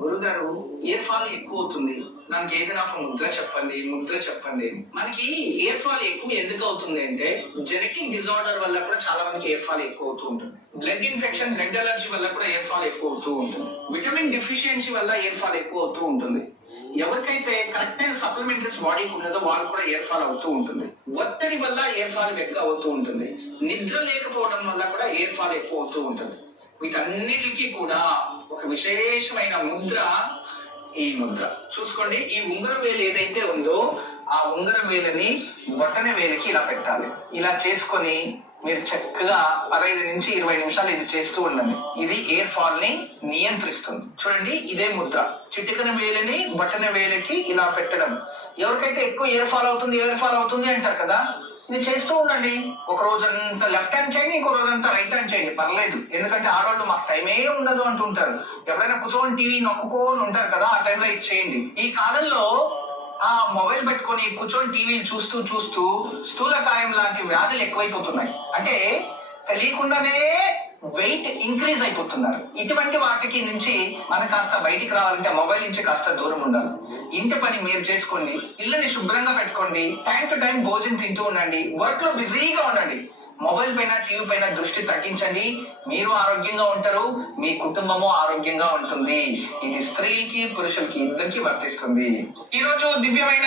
గురుగారు hair fall ఎక్కువ అవుతుంది, నాకు ఏదైనా ఒక ముద్ర చెప్పండి. మనకి ఎయిర్ ఫాల్ ఎక్కువ ఎందుకు అవుతుంది అంటే జెనెటిక్ డిజార్డర్ వల్ల కూడా చాలా మందికి ఎయిర్ ఫాల్ ఎక్కువ అవుతూ ఉంటుంది. బ్లడ్ ఇన్ఫెక్షన్, బ్లడ్ అలర్జీ వల్ల కూడా ఎయిర్ ఫాల్ ఎక్కువ అవుతూ ఉంటుంది. విటమిన్ డిఫిషియన్సీ వల్ల ఎయిర్ ఫాల్ ఎక్కువ అవుతూ ఉంటుంది. ఎవరికైతే కరెక్ట్ అయిన సప్లిమెంటరీస్ బాడీకి ఉన్నదో వాళ్ళు కూడా ఎయిర్ ఫాల్ అవుతూ ఉంటుంది. ఒత్తిడి వల్ల ఎయిర్ ఫాల్ ఎక్కువ అవుతూ ఉంటుంది. నిద్ర లేకపోవడం వల్ల కూడా ఎయిర్ ఫాల్ ఎక్కువ అవుతూ ఉంటుంది. వీటన్నిటికీ కూడా ఒక విశేషమైన ముద్ర ఈ ముద్ర. చూసుకోండి, ఈ ఉంగరం వేలు ఏదైతే ఉందో ఆ ఉంగరం వేలని బొట్టన వేలికి ఇలా పెట్టాలి. ఇలా చేసుకొని మీరు చక్కగా 15 నుంచి 20 నిమిషాలు ఇది చేస్తూ ఉండండి. ఇది ఎయిర్ ఫాల్ ని నియంత్రిస్తుంది. చూడండి, ఇదే ముద్ర. చిటికన వేలిని బొట్టన వేలికి ఇలా పెట్టడం. ఎవరికైతే ఎక్కువ ఎయిర్ ఫాల్ అవుతుంది అంటారు కదా, ఇది చేస్తూ ఉండండి. ఒక రోజంతా లెఫ్ట్ హ్యాండ్ చేయండి, ఇంకో రోజంతా రైట్ హ్యాండ్ చేయండి, పర్లేదు. ఎందుకంటే ఆడవాళ్ళు మాకు టైమే ఉండదు అంటుంటారు. ఎవరైనా కూర్చొని టీవీ నొక్కుకొని ఉంటారు కదా, ఆ టైంలో ఇది చేయండి. ఈ కాలంలో ఆ మొబైల్ పెట్టుకొని కూర్చొని టీవీలు చూస్తూ స్థూలకాయం లాంటి వ్యాధులు ఎక్కువైపోతున్నాయి. అంటే తెలియకుండానే వెయిట్ ఇంక్రీజ్ అయిపోతున్నారు. ఇటువంటి వాటికి నుంచి మనం కాస్త బయటికి రావాలంటే మొబైల్ నుంచి కాస్త దూరం ఉండాలి. ఇంటి పని మీరు చేసుకోండి, ఇళ్ళని శుభ్రంగా పెట్టుకోండి, టైం టు టైం భోజనం తింటూ ఉండండి, వర్క్ లో బిజీగా ఉండండి. మొబైల్ పైన, టీవీ పైన దృష్టి తగ్గించండి. మీరు ఆరోగ్యంగా ఉంటారు, మీ కుటుంబము ఆరోగ్యంగా ఉంటుంది. ఇది స్త్రీకి పురుషులకి ఇద్దరికి వర్తిస్తుంది. ఈ రోజు దివ్యమైన